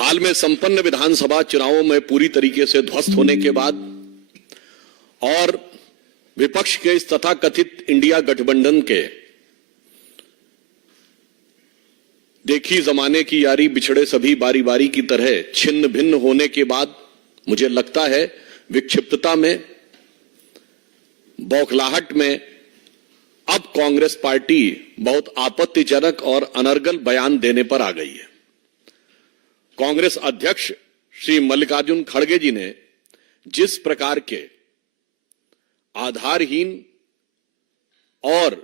हाल में संपन्न विधानसभा चुनावों में पूरी तरीके से ध्वस्त होने के बाद और विपक्ष के इस तथाकथित इंडिया गठबंधन के देखी जमाने की यारी बिछड़े सभी बारी बारी की तरह छिन्न भिन्न होने के बाद मुझे लगता है विक्षिप्तता में, बौखलाहट में अब कांग्रेस पार्टी बहुत आपत्तिजनक और अनर्गल बयान देने पर आ गई है। कांग्रेस अध्यक्ष श्री मल्लिकार्जुन खड़गे जी ने जिस प्रकार के आधारहीन और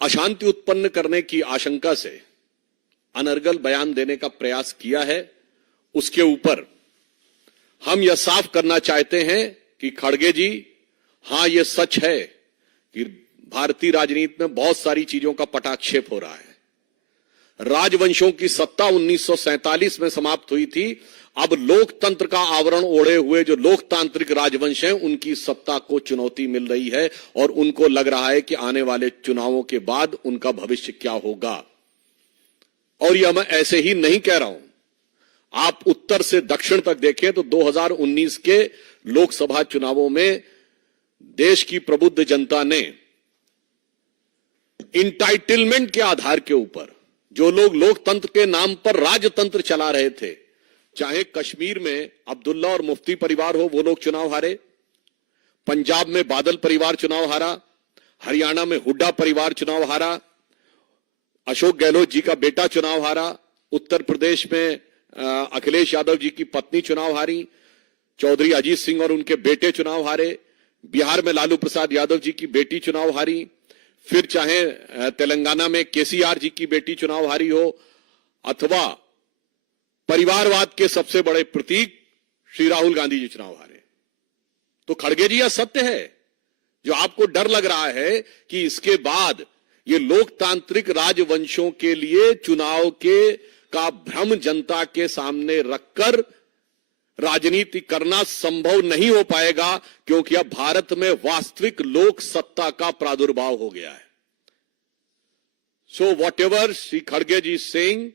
अशांति उत्पन्न करने की आशंका से अनर्गल बयान देने का प्रयास किया है, उसके ऊपर हम यह साफ करना चाहते हैं कि खड़गे जी, हां यह सच है कि भारतीय राजनीति में बहुत सारी चीजों का पटाक्षेप हो रहा है। राजवंशों की सत्ता 1947 में समाप्त हुई थी। अब लोकतंत्र का आवरण ओढ़े हुए जो लोकतांत्रिक राजवंश हैं, उनकी सत्ता को चुनौती मिल रही है और उनको लग रहा है कि आने वाले चुनावों के बाद उनका भविष्य क्या होगा। और यह मैं ऐसे ही नहीं कह रहा हूं। आप उत्तर से दक्षिण तक देखें तो 2019 के लोकसभा चुनावों में देश की प्रबुद्ध जनता ने इंटाइटलमेंट के आधार के ऊपर जो लोग लोकतंत्र के नाम पर राजतंत्र चला रहे थे, चाहे कश्मीर में अब्दुल्ला और मुफ्ती परिवार हो, वो लोग चुनाव हारे, पंजाब में बादल परिवार चुनाव हारा, हरियाणा में हुड्डा परिवार चुनाव हारा, अशोक गहलोत जी का बेटा चुनाव हारा, उत्तर प्रदेश में अखिलेश यादव जी की पत्नी चुनाव हारी, चौधरी अजीत सिंह और उनके बेटे चुनाव हारे, बिहार में लालू प्रसाद यादव जी की बेटी चुनाव हारी, फिर चाहे तेलंगाना में केसीआर जी की बेटी चुनाव हारी हो, अथवा परिवारवाद के सबसे बड़े प्रतीक श्री राहुल गांधी जी चुनाव हारे। तो खड़गे जी, यह सत्य है। जो आपको डर लग रहा है कि इसके बाद ये लोकतांत्रिक राजवंशों के लिए चुनाव के का भ्रम जनता के सामने रखकर राजनीति करना संभव नहीं हो पाएगा, क्योंकि अब भारत में वास्तविक लोक सत्ता का प्रादुर्भाव हो गया है। सो वॉट एवर श्री खड़गे जी saying,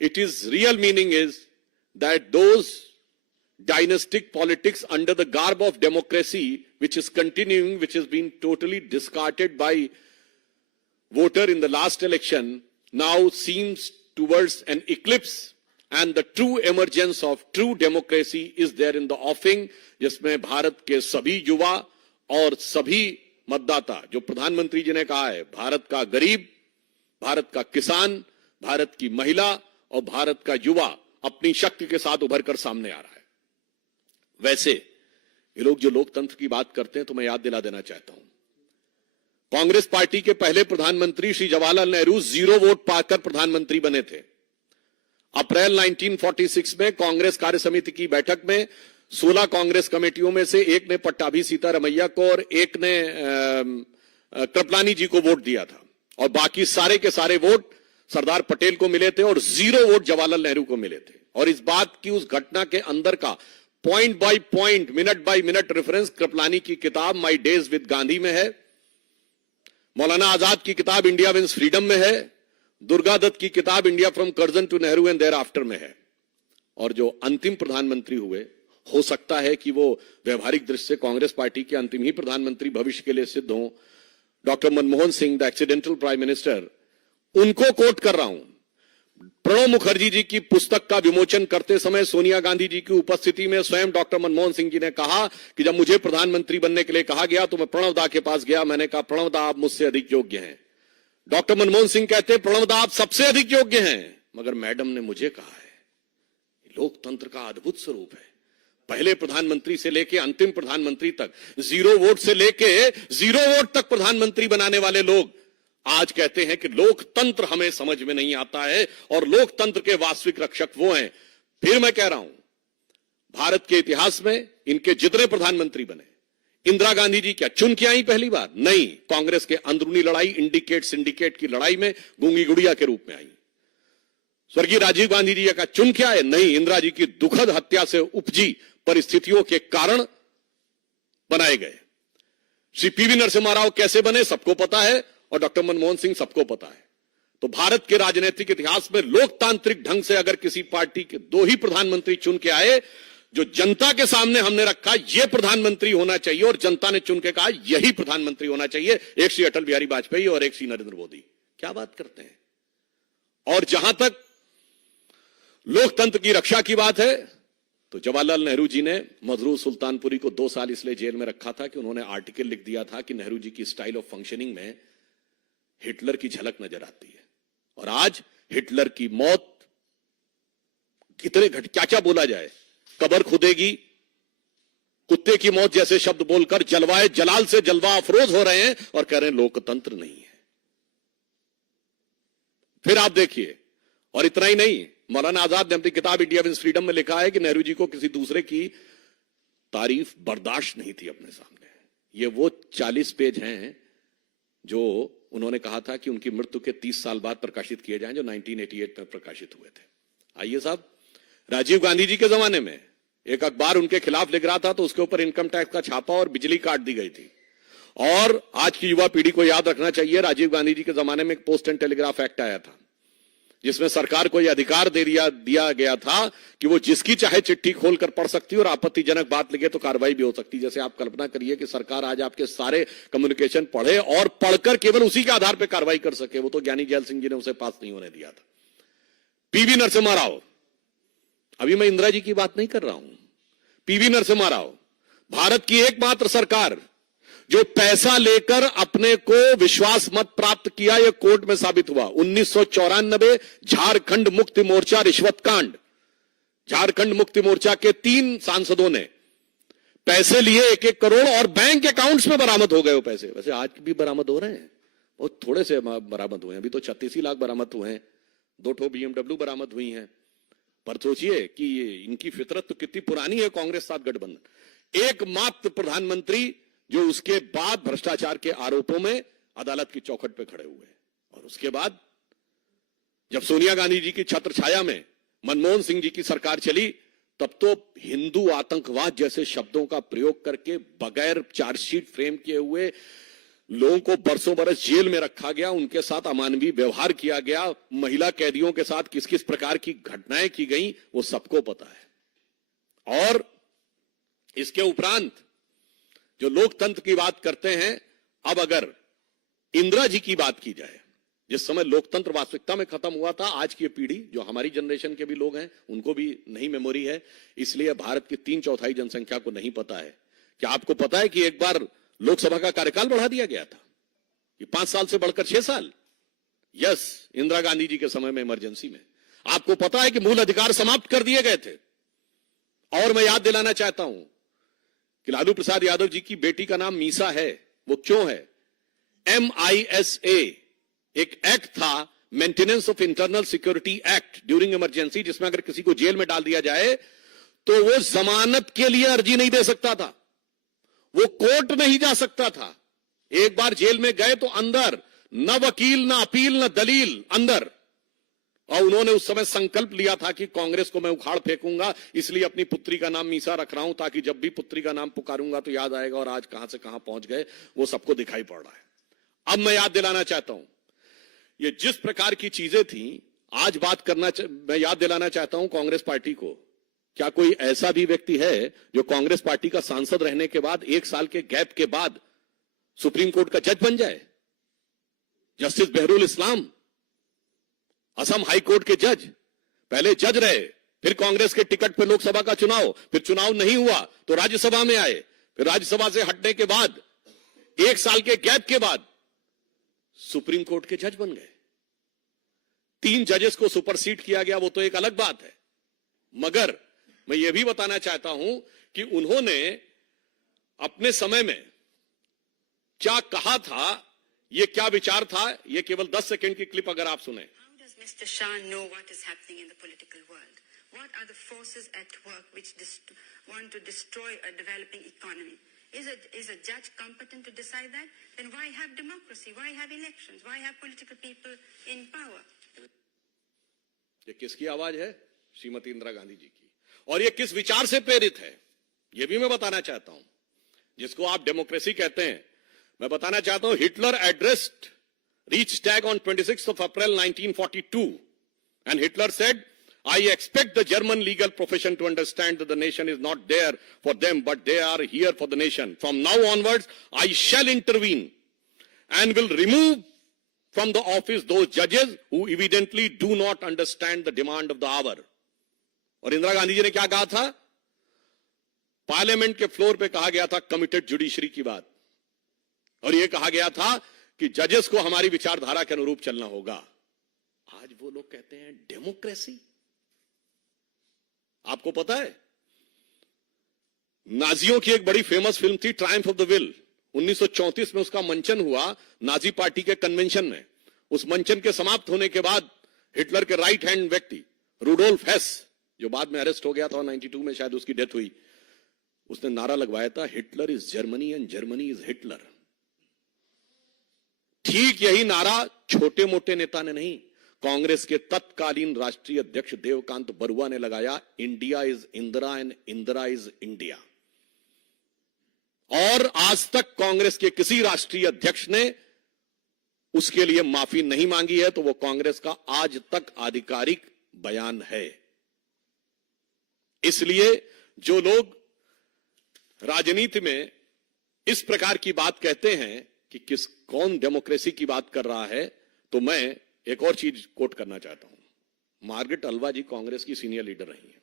it is real meaning is that those dynastic politics under the garb of democracy, which is continuing, which has been totally discarded by voter in the last election, now seems towards an eclipse, and the true emergence of true democracy is there in the offing, जिसमें भारत के सभी युवा और सभी मतदाता, जो प्रधानमंत्री जी ने कहा है, भारत का गरीब, भारत का किसान, भारत की महिला और भारत का युवा अपनी शक्ति के साथ उभर कर सामने आ रहा है। वैसे ये लोग जो लोकतंत्र की बात करते हैं, तो मैं याद दिला देना चाहता हूं, कांग्रेस पार्टी के पहले प्रधानमंत्री श्री जवाहरलाल नेहरू 0 वोट पाकर प्रधानमंत्री बने थे। अप्रैल 1946 में कांग्रेस कार्य समिति की बैठक में 16 कांग्रेस कमेटियों में से एक ने पट्टाभी सीतारमैया को और एक ने कृपलानी जी को वोट दिया था, और बाकी सारे के सारे वोट सरदार पटेल को मिले थे और 0 वोट जवाहरलाल नेहरू को मिले थे। और इस बात की, उस घटना के अंदर का point by point, minute by minute reference Kripalani की किताब माय डेज विद गांधी में है, मौलाना आजाद की किताब इंडिया विंस फ्रीडम में है, दुर्गा दत्त की किताब India from Curzon to Nehru and thereafter में है। और जो अंतिम प्रधानमंत्री हुए, हो सकता है कि वो व्यवहारिक दृष्टि से कांग्रेस पार्टी के अंतिम ही प्रधानमंत्री भविष्य के लिए सिद्ध हों, doctor Manmohan Singh, the accidental prime minister, उनको कोट कर रहा हूं। प्रणब मुखर्जी जी की पुस्तक का विमोचन करते समय सोनिया गांधी जी की उपस्थिति में स्वयं डॉक्टर मनमोहन सिंह जी ने कहा कि जब मुझे प्रधानमंत्री बनने के लिए कहा गया तो मैं प्रणब दा के पास गया, मैंने कहा प्रणब दा आप मुझसे अधिक योग्य हैं। डॉक्टर मनमोहन सिंह कहते हैं प्रणब दा आप सबसे अधिक योग्य हैं, मगर मैडम ने मुझे कहा है। लोकतंत्र का अद्भुत स्वरूप है। पहले प्रधानमंत्री से लेके अंतिम प्रधानमंत्री तक, 0 वोट से लेके 0 वोट तक प्रधानमंत्री बनाने वाले लोग आज कहते हैं कि लोकतंत्र हमें समझ में नहीं आता है, और लोकतंत्र के वास्तविक रक्षक वो हैं। फिर मैं कह रहा हूं, भारत के इतिहास में इनके जितने प्रधानमंत्री बने, इंदिरा गांधी जी क्या चुन के आई पहली बार? नहीं, कांग्रेस के अंदरूनी लड़ाई, इंडिकेट सिंडिकेट की लड़ाई में गूंगी गुड़िया के रूप में आई। स्वर्गीय राजीव गांधी जी का चुन के आए? नहीं, इंदिरा जी की दुखद हत्या से उपजी परिस्थितियों के कारण बनाए गए। श्री पीवी नरसिम्हा राव कैसे बने सबको पता है, और डॉक्टर मनमोहन सिंह सबको पता है। तो भारत के राजनीतिक इतिहास में लोकतांत्रिक ढंग से अगर किसी पार्टी के 2 ही प्रधानमंत्री चुन के आए, जो जनता के सामने हमने रखा यह प्रधानमंत्री होना चाहिए और जनता ने चुन के कहा यही प्रधानमंत्री होना चाहिए, एक श्री अटल बिहारी वाजपेयी और एक श्री नरेंद्र मोदी। क्या बात करते हैं। और जहां तक लोकतंत्र की रक्षा की बात है, तो जवाहरलाल नेहरू जी ने मजरूर सुल्तानपुरी को 2 साल इसलिए जेल में रखा था कि उन्होंने आर्टिकल लिख दिया था कि नेहरू जी की स्टाइल ऑफ फंक्शनिंग में हिटलर की झलक नजर आती है। और आज हिटलर की मौत कितने क्या क्या बोला जाए, कब्र खुदेगी, कुत्ते की मौत जैसे शब्द बोलकर जलवाए जलाल से जलवा अफरोज हो रहे हैं और कह रहे हैं लोकतंत्र नहीं है। फिर आप देखिए, और इतना ही नहीं, मौलाना आजाद ने अपनी किताब इंडिया विंस फ्रीडम में लिखा है कि नेहरू जी को किसी दूसरे की तारीफ बर्दाश्त नहीं थी अपने सामने। ये वो 40 पेज हैं जो उन्होंने कहा था कि उनकी मृत्यु के 30 साल बाद प्रकाशित किए जाएं, जो 1988 में प्रकाशित हुए थे। आइए साहब, राजीव गांधी जी के जमाने में एक अखबार उनके खिलाफ लिख रहा था तो उसके ऊपर इनकम टैक्स का छापा और बिजली काट दी गई थी। और आज की युवा पीढ़ी को याद रखना चाहिए, राजीव गांधी जी के जमाने में एक पोस्ट एंड टेलीग्राफ एक्ट आया था, जिसमें सरकार को यह अधिकार दिया गया था कि वो जिसकी चाहे चिट्ठी खोलकर पढ़ सकती है और आपत्तिजनक बात लिखे तो कार्रवाई भी हो सकती। जैसे आप कल्पना करिए कि सरकार आज आपके सारे कम्युनिकेशन पढ़े और पढ़कर केवल उसी के आधार पर कार्रवाई कर सके। वो तो ज्ञानी जैल सिंह जी ने उसे पास नहीं होने दिया था। पीवी नरसिम्हा राव, अभी मैं इंदिरा जी की बात नहीं कर रहा हूं, पीवी नरसिम्हा राव, भारत की एकमात्र सरकार जो पैसा लेकर अपने को विश्वास मत प्राप्त किया, यह कोर्ट में साबित हुआ। 1994 झारखंड मुक्ति मोर्चा रिश्वत कांड, झारखंड मुक्ति मोर्चा के 3 सांसदों ने पैसे लिए 1-1 करोड़ और बैंक अकाउंट्स में बरामद हो गए वो पैसे। वैसे आज भी बरामद हो रहे हैं, बहुत थोड़े से बरामद हुए हैं, अभी तो 36 लाख बरामद हुए हैं, 2 ठो BMW बरामद हुई हैं। पर सोचिए कि इनकी फितरत तो कितनी पुरानी है कांग्रेस साथ गठबंधन। एकमात्र प्रधानमंत्री जो उसके बाद भ्रष्टाचार के आरोपों में अदालत की चौखट पे खड़े हुए। और उसके बाद जब सोनिया गांधी जी की छत्र छाया में मनमोहन सिंह जी की सरकार चली, तब तो हिंदू आतंकवाद जैसे शब्दों का प्रयोग करके बगैर चार्जशीट फ्रेम किए हुए लोगों को बरसों बरस जेल में रखा गया, उनके साथ अमानवीय व्यवहार किया गया, महिला कैदियों के साथ किस किस प्रकार की घटनाएं की गई वो सबको पता है। और इसके उपरांत जो लोकतंत्र की बात करते हैं, अब अगर इंदिरा जी की बात की जाए, जिस समय लोकतंत्र वास्तविकता में खत्म हुआ था, आज की पीढ़ी जो हमारी जनरेशन के भी लोग हैं उनको भी नहीं मेमोरी है, इसलिए भारत की 3/4 जनसंख्या को नहीं पता है। क्या आपको पता है कि एक बार लोकसभा का कार्यकाल बढ़ा दिया गया था, ये 5 साल से बढ़कर 6 साल? यस, इंदिरा गांधी जी के समय में इमरजेंसी में। आपको पता है कि मूल अधिकार समाप्त कर दिए गए थे। और मैं याद दिलाना चाहता हूं कि लालू प्रसाद यादव जी की बेटी का नाम मीसा है। वो क्यों है? MISA एक एक्ट था, maintenance of internal security act during emergency, जिसमें अगर किसी को जेल में डाल दिया जाए तो वो जमानत के लिए अर्जी नहीं दे सकता था, वो कोर्ट नहीं जा सकता था। एक बार जेल में गए तो अंदर, न वकील, न अपील, न दलील, अंदर। और उन्होंने उस समय संकल्प लिया था कि कांग्रेस को मैं उखाड़ फेंकूंगा, इसलिए अपनी पुत्री का नाम मीसा रख रहा हूं ताकि जब भी पुत्री का नाम पुकारूंगा तो याद आएगा। और आज कहां से कहां पहुंच गए वो सबको दिखाई पड़ रहा है। अब मैं याद दिलाना चाहता हूं, ये जिस प्रकार की चीजें थी, आज मैं याद दिलाना चाहता हूं कांग्रेस पार्टी को, क्या कोई ऐसा भी व्यक्ति है जो कांग्रेस पार्टी का सांसद रहने के बाद 1 साल के गैप के बाद सुप्रीम कोर्ट का जज बन जाए? जस्टिस बहरुल इस्लाम, असम हाई कोर्ट के जज, पहले जज रहे, फिर कांग्रेस के टिकट पर लोकसभा का चुनाव, फिर चुनाव नहीं हुआ तो राज्यसभा में आए, फिर राज्यसभा से हटने के बाद 1 साल के गैप के बाद सुप्रीम कोर्ट के जज बन गए। 3 जजेस को सुपरसीड किया गया, वो तो एक अलग बात है। मगर मैं ये भी बताना चाहता हूं कि उन्होंने अपने समय में क्या कहा था, ये क्या विचार था, ये केवल 10 सेकंड की क्लिप अगर आप सुने। Mr. Shah know what is happening in the political world? What are the forces at work which want to destroy a developing economy? Is a judge competent to decide that? Then why have democracy? Why have elections? Why have political people in power? ये किसकी आवाज है? श्रीमती इंदिरा गांधी जी की। और ये किस विचार से प्रेरित है, ये भी मैं बताना चाहता हूं। जिसको आप डेमोक्रेसी कहते हैं, मैं बताना चाहता हूं, Hitler addressed Reichstag on 26th of April 1942, and Hitler said, I expect the German legal profession to understand that the nation is not there for them, but they are here for the nation. From now onwards, I shall intervene and will remove from the office those judges who evidently do not understand the demand of the hour. और इंदिरा गांधी जी ने क्या कहा था? Parliament के floor पे कहा गया था कमिटेड जुडिशरी की बात, और यह कहा गया था कि जजेस को हमारी विचारधारा के अनुरूप चलना होगा। आज वो लोग कहते हैं डेमोक्रेसी। आपको पता है, नाजियों की एक बड़ी फेमस फिल्म थी ट्रायम्फ ऑफ द विल, 1934 में उसका मंचन हुआ नाजी पार्टी के कन्वेंशन में। उस मंचन के समाप्त होने के बाद हिटलर के राइट हैंड व्यक्ति रूडोल्फ हेस, जो बाद में अरेस्ट हो गया था, 92 में शायद उसकी डेथ हुई, उसने नारा लगवाया था, Hitler is Germany and Germany is Hitler. ठीक यही नारा छोटे मोटे नेता ने नहीं, कांग्रेस के तत्कालीन राष्ट्रीय अध्यक्ष देवकांत बरुआ ने लगाया, India is Indira and Indira is India. और आज तक कांग्रेस के किसी राष्ट्रीय अध्यक्ष ने उसके लिए माफी नहीं मांगी है, तो वो कांग्रेस का आज तक आधिकारिक बयान है। इसलिए जो लोग राजनीति में इस प्रकार की बात कहते हैं कि कौन डेमोक्रेसी की बात कर रहा है, तो मैं एक और चीज कोट करना चाहता हूं। मार्गरेट अल्वा जी कांग्रेस की सीनियर लीडर रही हैं।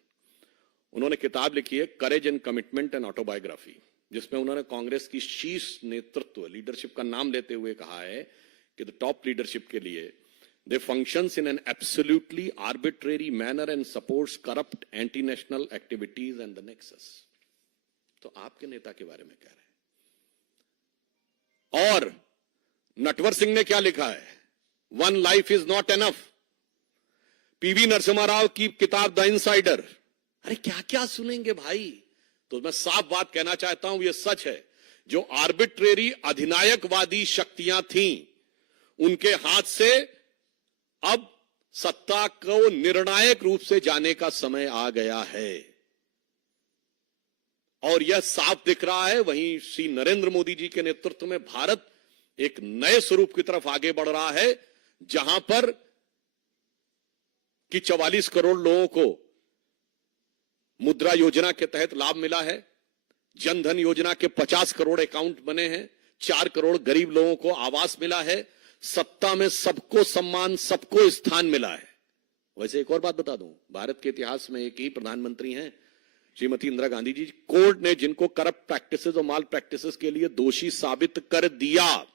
उन्होंने किताब लिखी है courage and commitment and autobiography, जिसमें उन्होंने कांग्रेस की शीर्ष नेतृत्व लीडरशिप का नाम लेते हुए कहा है कि द टॉप लीडरशिप के लिए they functions in an absolutely arbitrary manner and supports corrupt anti national activities and the nexus. तो आपके नेता के बारे में कह रहे हैं। और नटवर सिंह ने क्या लिखा है, one life is not enough. PV Narasimha Rao की किताब द इनसाइडर। अरे क्या क्या सुनेंगे भाई। तो मैं साफ बात कहना चाहता हूं, यह सच है, जो आर्बिट्रेरी अधिनायकवादी शक्तियां थीं, उनके हाथ से अब सत्ता को निर्णायक रूप से जाने का समय आ गया है, और यह साफ दिख रहा है। वहीं श्री नरेंद्र मोदी जी के नेतृत्व में भारत एक नए स्वरूप की तरफ आगे बढ़ रहा है, जहां पर कि 44 करोड़ लोगों को मुद्रा योजना के तहत लाभ मिला है, जनधन योजना के 50 करोड़ अकाउंट बने हैं, 4 करोड़ गरीब लोगों को आवास मिला है, सत्ता में सबको सम्मान, सबको स्थान मिला है। वैसे एक और बात बता दूं, भारत के इतिहास में एक ही प्रधानमंत्री हैं, श्रीमती इंदिरा गांधी जी। कोर्ट ने जिनको करप्ट प्रैक्टिसेस और माल प्रैक्टिसेस के लिए दोषी साबित कर दिया,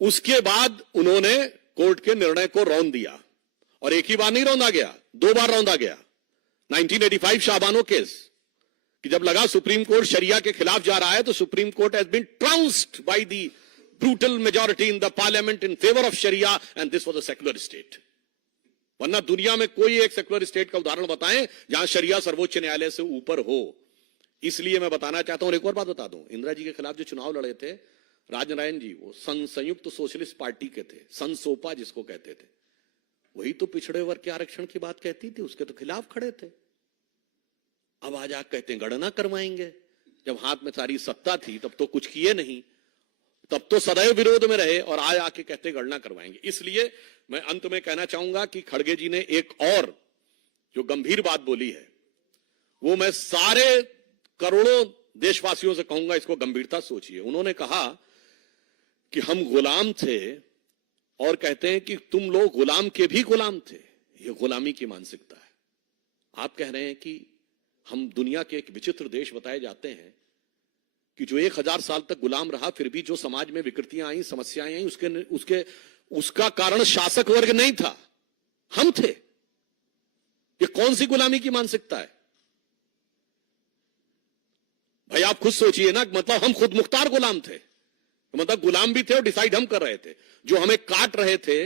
उसके बाद उन्होंने कोर्ट के निर्णय को रौंद दिया, और एक ही बार नहीं रौंदा गया, 2 बार रौंदा गया। 1985 शाहबानो केस, कि जब लगा सुप्रीम कोर्ट शरिया के खिलाफ जा रहा है, तो Supreme Court has been trounced by the brutal majority in the parliament in favour of शरिया, and this was a secular state. वरना दुनिया में कोई एक सेक्युलर स्टेट का उदाहरण बताएं जहां शरिया सर्वोच्च न्यायालय से ऊपर हो। इसलिए मैं बताना चाहता हूं, और एक और बात बता दूं, इंदिरा जी के खिलाफ जो चुनाव लड़े थे राजनारायण जी, वो संयुक्त सोशलिस्ट पार्टी के थे, संसोपा जिसको कहते थे। वही तो पिछड़े वर्ग के आरक्षण की बात कहती थी, उसके तो खिलाफ खड़े थे। अब आज आप कहते हैं गणना करवाएंगे। जब हाथ में सारी सत्ता थी तब तो कुछ किए नहीं, तब तो सदैव विरोध में रहे, और आज आके कहते गणना करवाएंगे। इसलिए मैं अंत में कहना चाहूंगा कि खड़गे जी ने एक और जो गंभीर बात बोली है, वो मैं सारे करोड़ों देशवासियों से कहूंगा, इसको गंभीरता सोचिए। उन्होंने कहा कि हम गुलाम थे, और कहते हैं कि तुम लोग गुलाम के भी गुलाम थे। ये गुलामी की मानसिकता है। आप कह रहे हैं कि हम दुनिया के एक विचित्र देश बताए जाते हैं कि जो 1000 साल तक गुलाम रहा, फिर भी जो समाज में विकृतियां आई, समस्याएं आई, उसका कारण शासक वर्ग नहीं था, हम थे। ये कौन सी गुलामी की मानसिकता है भाई? आप खुद सोचिए ना, मतलब हम खुद मुख्तार गुलाम थे, मतलब गुलाम भी थे और डिसाइड हम कर रहे थे। जो हमें काट रहे थे,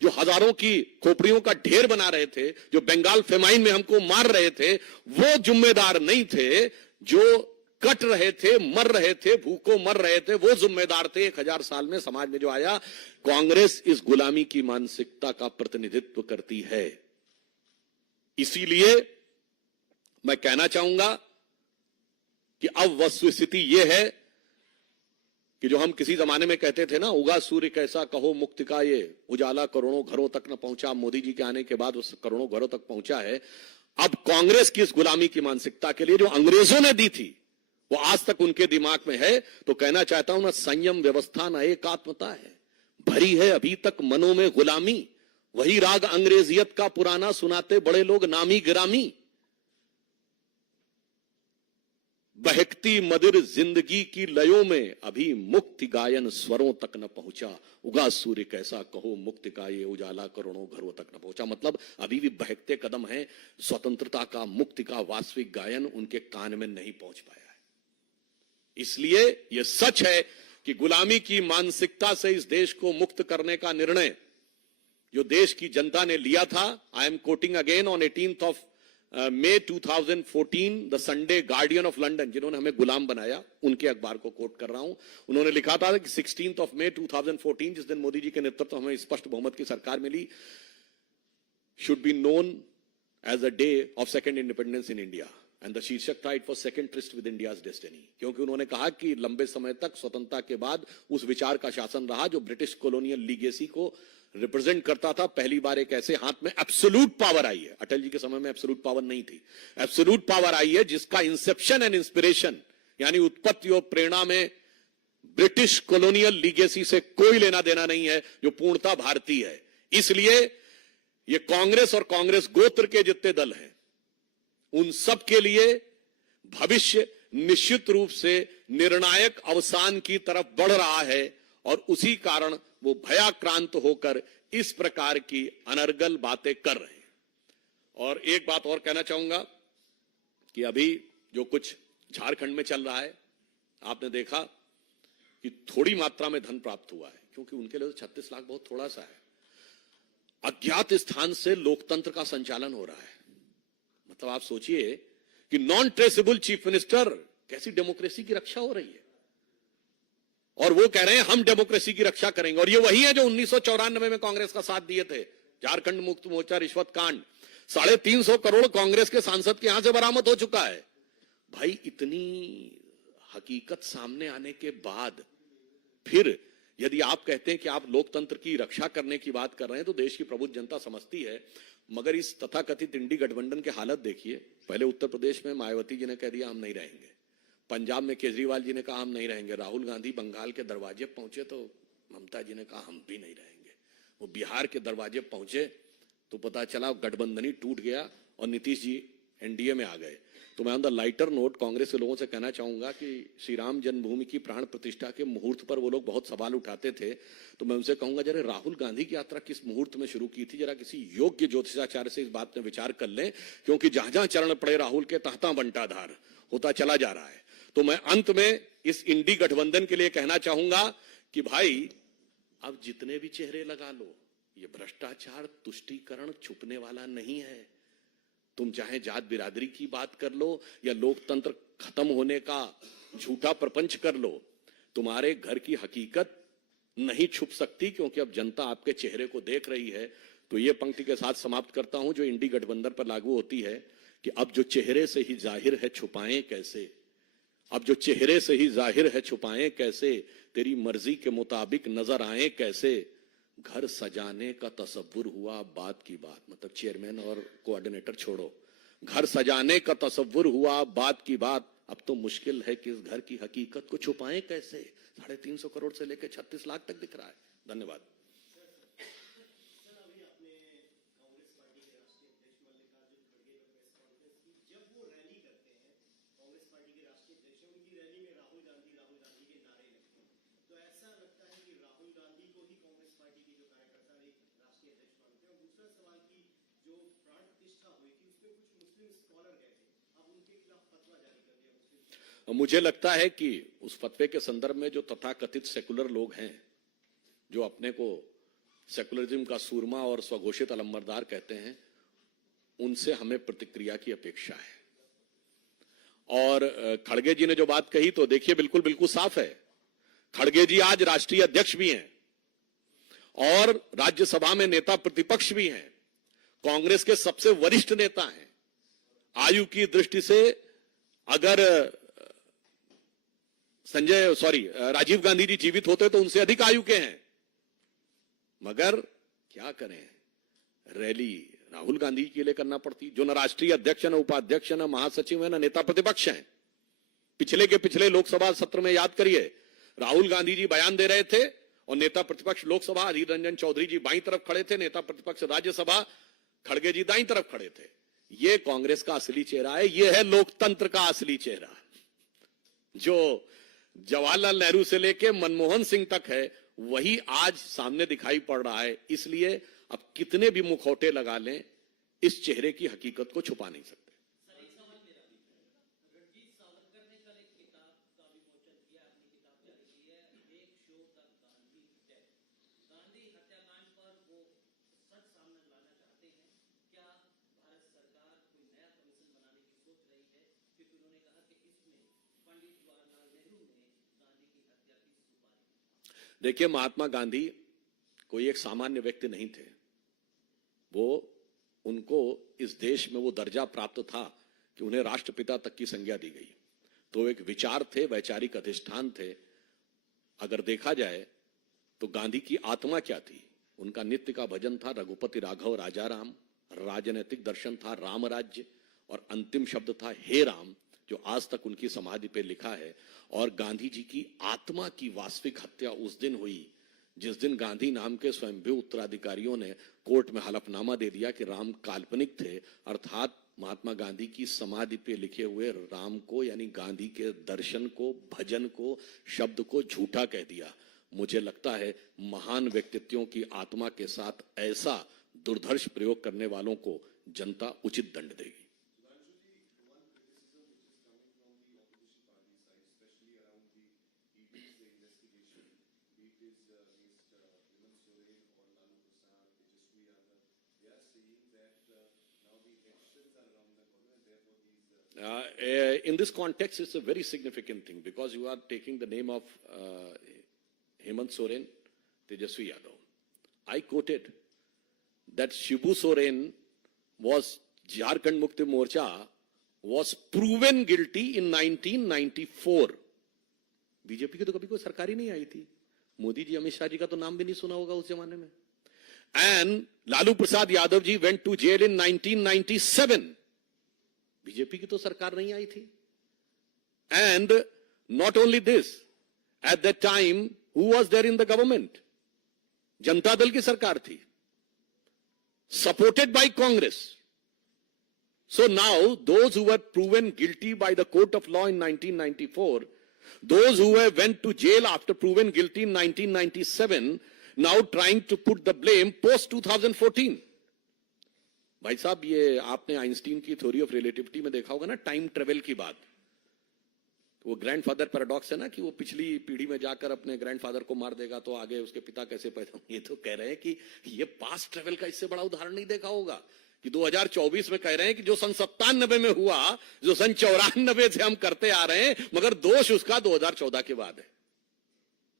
जो हजारों की खोपड़ियों का ढेर बना रहे थे, जो बंगाल फेमाइन में हमको मार रहे थे, वो जिम्मेदार नहीं थे। जो कट रहे थे, मर रहे थे, भूखों मर रहे थे, वो जिम्मेदार थे। 1000 साल में समाज में जो आया, कांग्रेस इस गुलामी की मानसिकता का प्रतिनिधित्व करती है। इसीलिए मैं कहना चाहूंगा कि अब वस्तुस्थिति यह है कि जो हम किसी जमाने में कहते थे ना, उगा सूर्य कैसा कहो मुक्ति का ये उजाला करोड़ों घरों तक न पहुंचा, मोदी जी के आने के बाद उस करोड़ों घरों तक पहुंचा है। अब कांग्रेस की इस गुलामी की मानसिकता के लिए जो अंग्रेजों ने दी थी वो आज तक उनके दिमाग में है। तो कहना चाहता हूं ना, संयम व्यवस्था न एकात्मता है, भरी है अभी तक मनों में गुलामी, वही राग अंग्रेजियत का पुराना सुनाते बड़े लोग नामी गिरामी। बहकती मदिर जिंदगी की लयों में अभी मुक्ति गायन स्वरों तक न पहुंचा, उगा सूर्य कैसा कहो मुक्ति का ये उजाला करोड़ों घरों तक न पहुंचा। मतलब अभी भी बहकते कदम हैं, स्वतंत्रता का, मुक्ति का वास्तविक गायन उनके कान में नहीं पहुंच पाया है। इसलिए यह सच है कि गुलामी की मानसिकता से इस देश को मुक्त करने का निर्णय जो देश की जनता ने लिया था, I am quoting again, on 18th of May 2014 the Sunday guardian of London, जिन्होंने हमें गुलाम बनाया, उनके अखबार को कोट कर रहा हूं। उन्होंने लिखा था कि 16th of May 2014, जिस दिन मोदी जी के नेतृत्व हमें स्पष्ट बहुमत की सरकार मिली, should be known as a day of second independence in India, and the शीर्षक था it was second tryst with India's destiny. क्योंकि उन्होंने कहा कि लंबे समय तक स्वतंत्रता के बाद उस विचार का शासन रहा जो ब्रिटिश कॉलोनियल लीगेसी को रिप्रेजेंट करता था। पहली बार एक ऐसे हाथ में एब्सोल्यूट पावर आई है, अटल जी के समय में एब्सोल्यूट पावर नहीं थी, एब्सोल्यूट पावर आई है जिसका इंसेप्शन एंड इंस्पिरेशन यानी उत्पत्ति और प्रेरणा में ब्रिटिश कॉलोनियल लीगेसी से कोई लेना देना नहीं है, जो पूर्णता भारतीय है। इसलिए ये कांग्रेस और कांग्रेस गोत्र के जितने दल हैं, उन सब के लिए भविष्य निश्चित रूप से निर्णायक अवसान की तरफ बढ़ रहा है, और उसी कारण वो भयाक्रांत होकर इस प्रकार की अनर्गल बातें कर रहे हैं। और एक बात और कहना चाहूंगा कि अभी जो कुछ झारखंड में चल रहा है, आपने देखा कि थोड़ी मात्रा में धन प्राप्त हुआ है, क्योंकि उनके लिए 36 लाख बहुत थोड़ा सा है। अज्ञात स्थान से लोकतंत्र का संचालन हो रहा है। मतलब आप सोचिए कि नॉन ट्रेसेबल चीफ मिनिस्टर, कैसी डेमोक्रेसी की रक्षा हो रही है। और वो कह रहे हैं हम डेमोक्रेसी की रक्षा करेंगे, और ये वही है जो 1994 में कांग्रेस का साथ दिए थे। झारखंड मुक्त मोर्चा रिश्वत कांड, 350 करोड़ कांग्रेस के सांसद के यहां से बरामद हो चुका है। भाई, इतनी हकीकत सामने आने के बाद फिर यदि आप कहते हैं कि आप लोकतंत्र की रक्षा करने की बात कर रहे हैं, तो देश की प्रबुद्ध जनता समझती है। मगर इस तथाकथित इंडी गठबंधन की हालत देखिए। पहले उत्तर प्रदेश में मायावती जी ने कह दिया हम नहीं रहेंगे, पंजाब में केजरीवाल जी ने कहा हम नहीं रहेंगे, राहुल गांधी बंगाल के दरवाजे पहुंचे तो ममता जी ने कहा हम भी नहीं रहेंगे, वो बिहार के दरवाजे पहुंचे तो पता चला गठबंधन ही टूट गया और नीतीश जी एनडीए में आ गए। तो मैं on the lighter note Congress के लोगों से कहना चाहूंगा कि श्री राम जन्मभूमि की प्राण प्रतिष्ठा के मुहूर्त पर वो लोग बहुत सवाल उठाते थे, तो मैं उनसे कहूंगा जरा राहुल गांधी की यात्रा किस मुहूर्त में शुरू की थी, जरा किसी योग्य ज्योतिषाचार्य से इस बात में विचार कर लें, क्योंकि जहां जहां चरण पड़े राहुल के तहता बंटाधार होता चला जा रहा है। तो मैं अंत में इस इंडी गठबंधन के लिए कहना चाहूंगा कि भाई, अब जितने भी चेहरे लगा लो, ये भ्रष्टाचार तुष्टीकरण छुपने वाला नहीं है। तुम चाहे जात बिरादरी की बात कर लो या लोकतंत्र खत्म होने का झूठा प्रपंच कर लो, तुम्हारे घर की हकीकत नहीं छुप सकती, क्योंकि अब जनता आपके चेहरे को देख रही है। तो ये पंक्ति के साथ समाप्त करता हूं जो इंडी गठबंधन पर लागू होती है कि अब जो चेहरे से ही जाहिर है छुपाएं कैसे, अब जो चेहरे से ही जाहिर है छुपाएं कैसे, तेरी मर्जी के मुताबिक नजर आए कैसे, घर सजाने का तसव्वुर हुआ बात की बात। मतलब चेयरमैन और कोऑर्डिनेटर छोड़ो, घर सजाने का तसव्वुर हुआ बात की बात, अब तो मुश्किल है कि इस घर की हकीकत को छुपाएं कैसे। 350 करोड़ से लेकर 36 लाख तक दिख रहा है। धन्यवाद। मुझे लगता है कि उस फतवे के संदर्भ में जो तथाकथित सेकुलर लोग हैं, जो अपने को सेकुलरिज्म का सूरमा और स्वघोषित अलंबरदार कहते हैं, उनसे हमें प्रतिक्रिया की अपेक्षा है। और खड़गे जी ने जो बात कही तो देखिए बिल्कुल बिल्कुल साफ है। खड़गे जी आज राष्ट्रीय अध्यक्ष भी हैं और राज्यसभा में नेता प्रतिपक्ष भी हैं, कांग्रेस के सबसे वरिष्ठ नेता हैं। आयु की दृष्टि से अगर राजीव गांधी जी जीवित होते तो उनसे अधिक आयु के हैं, मगर क्या करें, रैली राहुल गांधी के लिए करना पड़ती, जो न राष्ट्रीय अध्यक्ष, न उपाध्यक्ष, न महासचिव है, न नेता प्रतिपक्ष हैं। पिछले के पिछले लोकसभा सत्र में याद करिए, राहुल गांधी जी बयान दे रहे थे और नेता प्रतिपक्ष लोकसभा अधीर रंजन चौधरी जी बाईं तरफ खड़े थे, नेता प्रतिपक्ष राज्यसभा खड़गे जी दाईं तरफ खड़े थे। ये कांग्रेस का असली चेहरा है, ये है लोकतंत्र का असली चेहरा, जो जवाहरलाल नेहरू से लेके मनमोहन सिंह तक है, वही आज सामने दिखाई पड़ रहा है। इसलिए अब कितने भी मुखौटे लगा लें, इस चेहरे की हकीकत को छुपा नहीं सकते। देखिए, महात्मा गांधी कोई एक सामान्य व्यक्ति नहीं थे। उनको इस देश में वो दर्जा प्राप्त था कि उन्हें राष्ट्रपिता तक की संज्ञा दी गई। तो एक विचार थे, वैचारिक अधिष्ठान थे। अगर देखा जाए तो गांधी की आत्मा क्या थी? उनका नित्य का भजन था रघुपति राघव राजा राम, राजनैतिक दर्शन था राम राज्य, और अंतिम शब्द था हे राम, जो आज तक उनकी समाधि पे लिखा है। और गांधी जी की आत्मा की वास्तविक हत्या उस दिन हुई जिस दिन गांधी नाम के स्वयंभू उत्तराधिकारियों ने कोर्ट में हलफनामा दे दिया कि राम काल्पनिक थे, अर्थात महात्मा गांधी की समाधि पे लिखे हुए राम को, यानी गांधी के दर्शन को, भजन को, शब्द को झूठा कह दिया। मुझे लगता है महान व्यक्तित्वों की आत्मा के साथ ऐसा दुर्धर्ष प्रयोग करने वालों को जनता उचित दंड देगी। In this context, it's a very significant thing because you are taking the name of Hemant Soren, Tejaswi Yadav. I quoted that Shibu Soren was Jharkhand Mukti Morcha was proven guilty in 1994. BJP की तो कभी कोई सरकार ही नहीं आई थी। मोदी जी, अमित शाह जी का तो नाम भी नहीं सुना होगा उस जमाने में। And Lalu Prasad Yadav ji went to jail in 1997. BJP की तो सरकार नहीं आई थी। And not only this, at that time, who was there in the government? Janata Dal की सरकार थी, supported by Congress. So now, those who were proven guilty by the court of law in 1994, those who went to jail after proven guilty in 1997, now trying to put the blame post 2014. भाई साहब, ये आपने Einstein की theory of relativity में देखा होगा ना, time travel की बात। वो ग्रैंडफादर पैराडॉक्स है ना, कि वो पिछली पीढ़ी में जाकर अपने ग्रैंडफादर को मार देगा तो आगे उसके पिता कैसे पैदा होंगे। ये तो कह रहे हैं कि ये पास्ट ट्रेवल का इससे बड़ा उदाहरण नहीं देखा होगा कि 2024 में कह रहे हैं कि जो सन 97 में हुआ, जो सन 94 से हम करते आ रहे हैं, मगर दोष उसका 2014 के बाद है।